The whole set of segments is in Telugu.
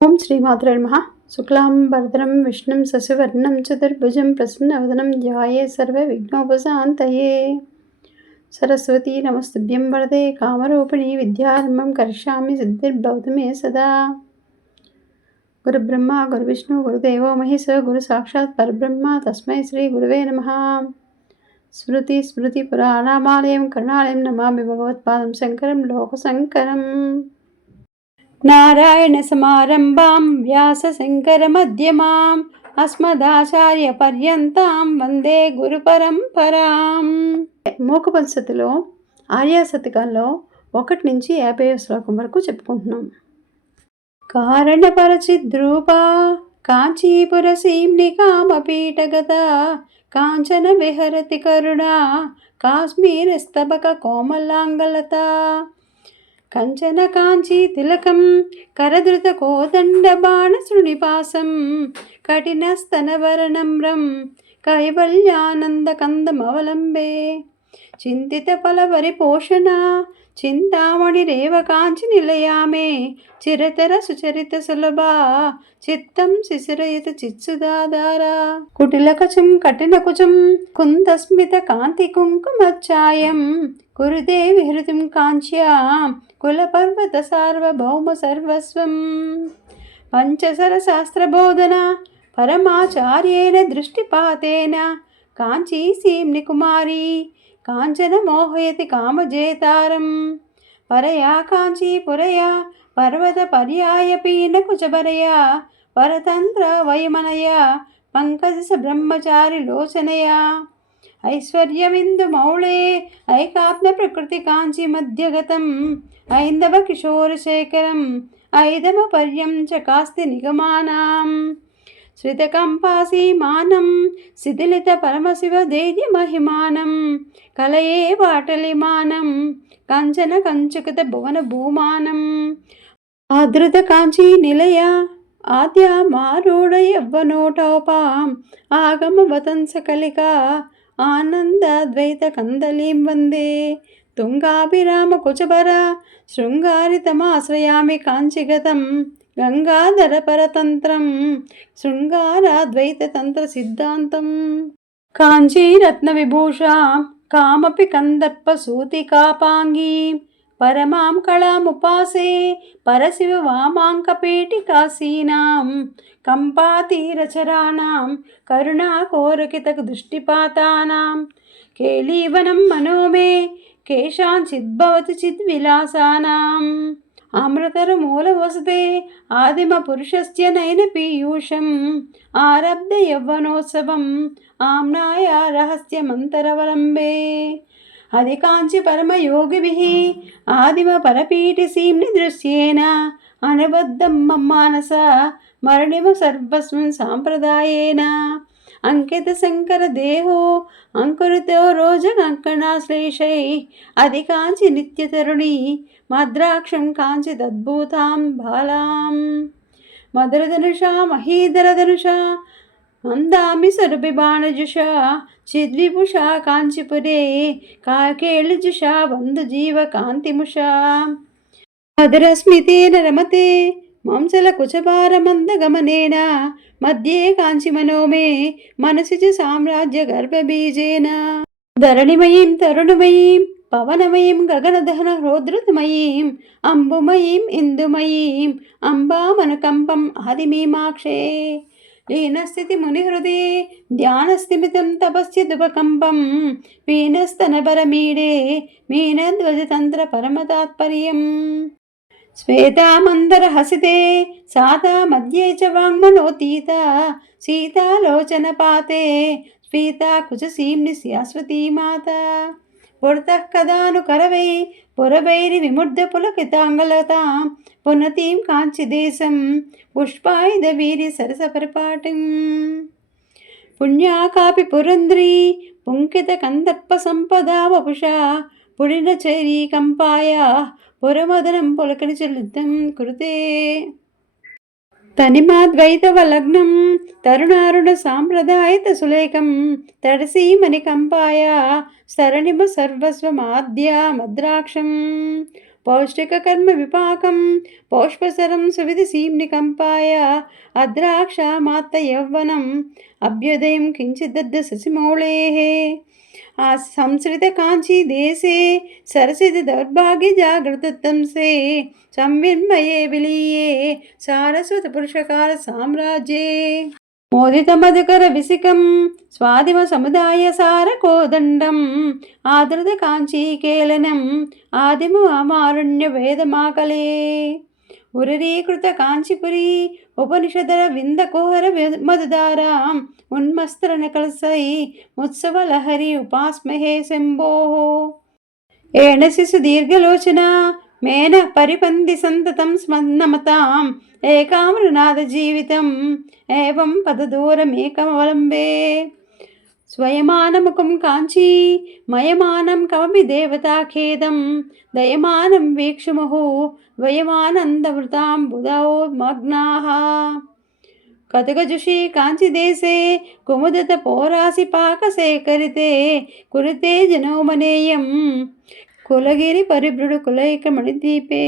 ఓం శ్రీమాత్రే నమః. శుక్లాంబరధరం విష్ణుం శశివర్ణం చతుర్భుజం ప్రసన్నవదనం ధ్యాయే సర్వవిఘ్నోపశాంతయే. సరస్వతీ నమస్తుభ్యం వరదే కామరూపిణి విద్యారంభం కరిష్యామి సిద్ధిర్భవతు మే సదా. గురుబ్రహ్మ గురువిష్ణు గురుదేవో మహేశ్వర గురు సాక్షాత్ పరబ్రహ్మ తస్మై శ్రీ గురువే నమః. స్మృతి స్మృతి పురాణామాలయం కరుణాలయం నమామి భగవత్పాదం శంకరం లోకశంకరం. నారాయణ సమారంభాం వ్యాస శంకర మధ్యమాం అస్మదాచార్య పర్యంతాం వందే గురు పరంపరాం. మూక పద్ధతిలో ఆర్యా శతకాల్లో 1 నుంచి 50వ శ్లోకం వరకు చెప్పుకుంటున్నాం. కారణపరచిద్రూపా కాంచీపుర సీమ్ని కామపీఠగత కాంచన విహరతి కరుణా కాశ్మీర స్తబక కోమలాంగలత కంచన కాంచీ తిలకం కరధృత కోదండ బాణ శృణిపాసం కఠిన స్తనవరనమ్రం కైవల్యానంద కందమవలంబే చింతిత ఫలవరి పోషణ చింతామణి రేవ కాంచి నిలయామే చిరతర సుచరిత సులభా చిత్తం శిశిరయత చిత్సుదాధారా కుటిలకచం కఠినకుచం కుందస్మిత కాంతి కుంకుమచ్చాయం కురుదేవి హృతిం కాంచ్యాం కులపర్వత సార్వభౌమ సర్వస్వం పంచసర శాస్త్రబోధన పరమాచార్యేణ దృష్టిపాతేన కాంచీ సీమ్ని కుమారీ కాంచన మోహయతి కామజేతారం పరయా కాంచీ పురయా పర్వత పర్యాయ పీన కుచబరయా పరతంత్ర వయమనయా పంకజ బ్రహ్మచారి లోచనయా ఐశ్వర్యమిందు మౌళే ఐకాప్న ప్రకృతి కాంచి మధ్యగతం ఐందవ కిశోరశేఖరం ఐదమ పర్యం చ కాస్తి నిగమానాం శ్రితకంపాసీమానం శిథిలిత పరమశివ దేవి మహిమానం కలయే వాటలిమానం కంచన కంచుకత భువన భూమానం ఆదృత కాంచీ నిలయ ఆద్య మారూఢ యవ్వనోటోపాం ఆగమ వతంస కలిక ఆనందాద్వైత కందలీం వందే తుంగాభిరామ కుచబర శృంగారితమాశ్రయామి కాంచిగతం గంగాధర పరతంత్రం శృంగారాద్వైత తంత్ర సిద్ధాంతం కాంచీరత్న విభూష కామపి కందర్ప సూతికాపాంగీ పరమాం కళాముపాసే పరశివ వామాంకపేటికాసీనాం కంపాతీరచరాణాం కరుణాకోరకిత దృష్టిపాతానాం కేళీవనం మనోమే కేశాంచిద్భవతి చిద్విలాసానాం అమృతర మూలవసతే ఆదిమ పురుషస్య నయన పీయూషం ఆరబ్ధ యవ్వనోత్సవం ఆమ్నాయ రహస్యమంతరవలంబే అధికాంచి పరమయోగిభిః ఆదిమ పరపీఠి సీమ్ని దృశ్యేన అనుబద్ధం మమ్మానస మరణిమ సర్వస్వం సాంప్రదాయేన అంకిత శంకర దేహో అంకురితో రోజకంకణాశ్లేషై అధికాంచి నిత్యతరుణి మద్రాక్షం కాంచిదద్భుతాం బాలాం మధురధనుషా మహీధరధనుషా మందామి సరుభిబాణజుషా చిద్విభుషా కాంచిపురే కాకేళుజుషా బంధుజీవ కాంతిముషా మధురస్మితేన రమతే మంసల కుచభార మందగమనేన మధ్యే కాంచి మనోమే మనసి చ సామ్రాజ్య గర్భబీజేన ధరణిమయీం తరుణమయీం పవనమయీం గగనదహన హృద్రుతమయీం అంబుమయీం ఇందుమయీం అంబామనుకంపం ఆదిమీమాక్షే లీనస్థితి మునిహృదే ధ్యానస్థిమితం తపస్యదుపకంపం పీనస్తనబరమీడే మీనధ్వజతంత్ర పరమతాత్పర్యం శ్వేతామందర హసితే సాతా మధ్యే చ వాంగ్మనోతీత సీతాలోచన పాతే స్ఫీతా కుచసీమ్ని శాశ్వతీ మాత పురతః కదాను కరవై పురవైరి విముర్ధ పులకితాంగలతాం పునతీం కాంచిదేశం పుష్పాయుధ వీరి సరస పరిపాటిం పుణ్యా కాపి పురంద్రీ పుంకిత కందర్ప సంపదా వపుషా పుడిన చరీ కంపాయ పురమదనం పులకని చలితం కృతే తనిమాద్వైతవలగ్నం తరుణారుణ సాంప్రదాయత సులేకం తడసీమణి కంపాయ సరణిమ సర్వస్వమాద్య మద్రాక్షం पौष्टिककर्मविपाकं पौष्पसरं सुविधिसीं निकम्पाय अद्राक्षामात्तयौवनम् अभ्युदयं किञ्चिदद्दशसिमौळेः संसृतकाञ्चीदेशे सरसिज दौर्भाग्यजागृततंसे संविन्मये विलीये सारस्वतपुरुषकारसाम्राज्ये मोदितमधुकरविसिकं स्वादिमसमुदायसारकोदण्डम् आदृतकाञ्चीकेलनम् आदिममारुण्यवेदमाकले उररीकृतकाञ्चीपुरी उपनिषदरविन्दकुहर मधुधाराम् उन्मस्त्रनकलसै उत्सवलहरी उपास्महे शम्भोः एणशिशु दीर्घलोचना मेन परिपन्ति सन्ततं स्मन्नमताम् एकामृनादजीवितम् एवं पददूरमेकमवलम्बे स्वयमानमुखं काञ्ची मयमानं कमपि देवताखेदं दयमानं वीक्षमुः वयमानन्दवृतां बुधौ मग्नाः कथकजुषे काञ्चिदेशे कुमुदत पोरासि पाकसेकरिते कुरुते जनोमनेयं कुलगिरिपरिबृढकुलैकमणिद्वीपे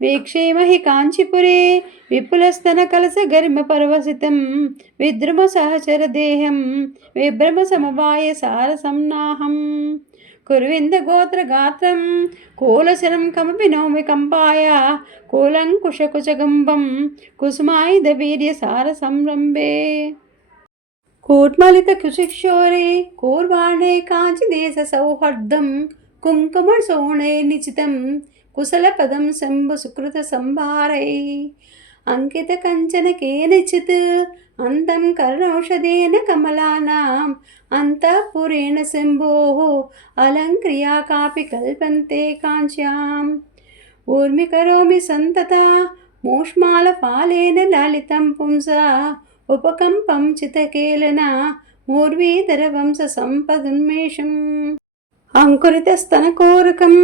वीक्षेमहि काञ्चीपुरे विपुलस्तनकलशगर्मपर्वसितं विद्रुमसहचरदेहं विभ्रमसमवायसारसं नाहं कुर्विन्दगोत्रगात्रं कूलशरं कमपि नौमि कम्पाय कूलङ्कुशकुचगम्बं कुसुमायुधवीर्यसारसंरम्भे कूट्मलितकुशिक्षोरे कूर्वाणे काञ्चिदेशसौहार्दं कुङ्कुमसोणे निचितं कुशलपदं शम्भुसुकृतसंभारैः अंकितकञ्चन केनचित् अन्तं कर्णौषधेन कमलानाम् अन्तःपुरेण शम्भोः अलङ्क्रिया कापि कल्पन्ते काञ्च्याम् ऊर्मिकरोमि सन्तता मूष्मालफालेन ललितं पुंसा उपकम्पं चितकेलना मूर्वीधरवंशसम्पदुन्मेषम् अंकुरितस्तनकोरकम्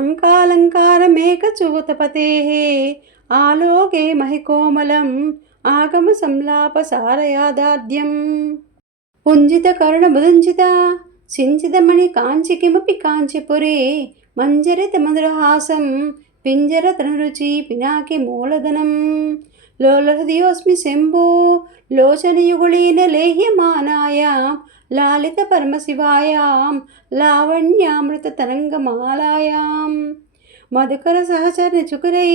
अंकालङ्कारमेकचूतपतेः आलोके महिकोमलम् आगमसंलापसारयादाद्यम् पुञ्जितकर्णमुदञ्जिता सिञ्चितमणिकाञ्चि किमपि काञ्चीपुरे मञ्जरितमधुरहासं पिञ्जरतनरुचि पिनाकि मूलधनम् लोलहृदयोऽस्मि शम्भो लोचनयुगुलेन लेह्यमानायां लालितपरमशिवायां लावण्यामृततरङ्गमालायां मधुकरसहचरचुकुरैः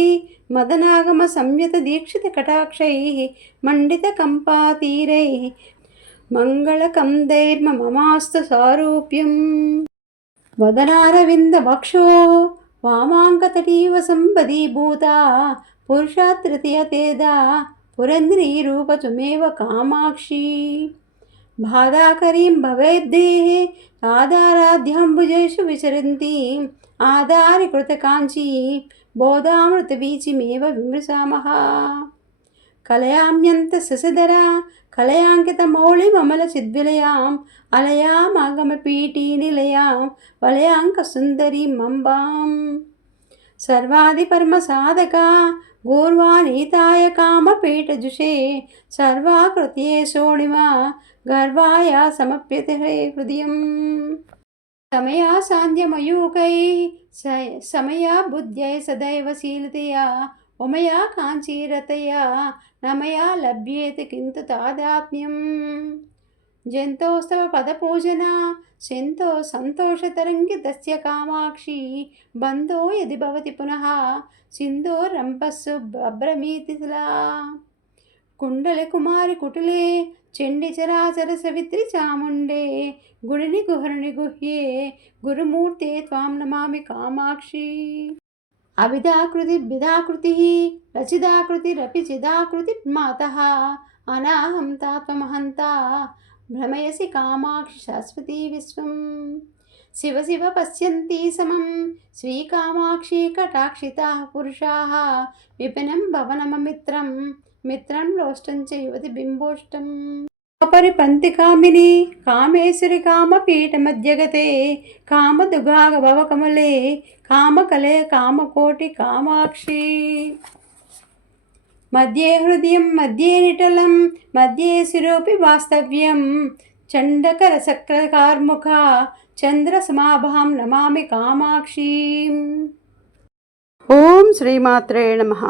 मदनागमसंयतदीक्षितकटाक्षैः मण्डितकम्पातीरैः मङ्गलकन्दैर्ममास्तु सारूप्यम् वदनारविन्दवक्षो वामाङ्कतटीव सम्पदीभूता पुरुषा तृतीयतेदा पुरन्द्रीरूपत्वमेव कामाक्षी भादाकरीं भवेद्देः आधाराध्याम्बुजेषु विचरन्तीम् आधारीकृतकाञ्ची बोधामृतवीचिमेव विमृशामः कलयाम्यन्तशशधरा कलयाङ्कितमौलिममलचिद्विलयाम् अलयामागमपीठीनिलयां वलयाङ्कसुन्दरीम् अम्बाम् सर्वादिपरमसाधका गौर्वानीताय कामपीठजुषे सर्वाकृत्ये शोणिमा गर्वाया समप्यते हृदयम् समया सान्ध्यमयूकैः समया बुद्ध्यै सदैव शीलतया उमया काञ्चीरतया न मया लभ्येत किन्तु तादात्म्यम् जन्तोस्तव पदपूजना सिन्तो सन्तोषतरङ्गितस्य कामाक्षी बन्धो यदि भवति पुनः सिन्धोरम्पस्सु भ्रमीतिला कुण्डलकुमारि कुटुले चण्डिचराचरसवित्रि चामुण्डे गुणिनि गुहर्णि गुह्ये गुरुमूर्ते त्वां नमामि कामाक्षी अविदाकृतिर्विदाकृतिः रचिदाकृतिरपि चिदाकृतिर्मातः अनाहं तात्वमहन्ता भ्रमयसि कामाक्षि शाश्वती विश्वं शिव शिव पश्यन्ति समं श्रीकामाक्षी कटाक्षिताः पुरुषाः विपिनं भवनममित्रं मित्रं रोष्टं च युवतिबिम्बोष्टम् अपरिपन्थिकामिनी कामेश्वरि कामपीठमध्यगते कामदुगागभवकमले कामकले कामकोटि कामाक्षी मध्ये हृदयं मध्ये निटलं मध्ये शिरोऽपि वास्तव्यं चण्डकरचक्रकार्मुका चन्द्रसमाभां नमामि कामाक्षीम् ఓం శ్రీమాత్రే నమః.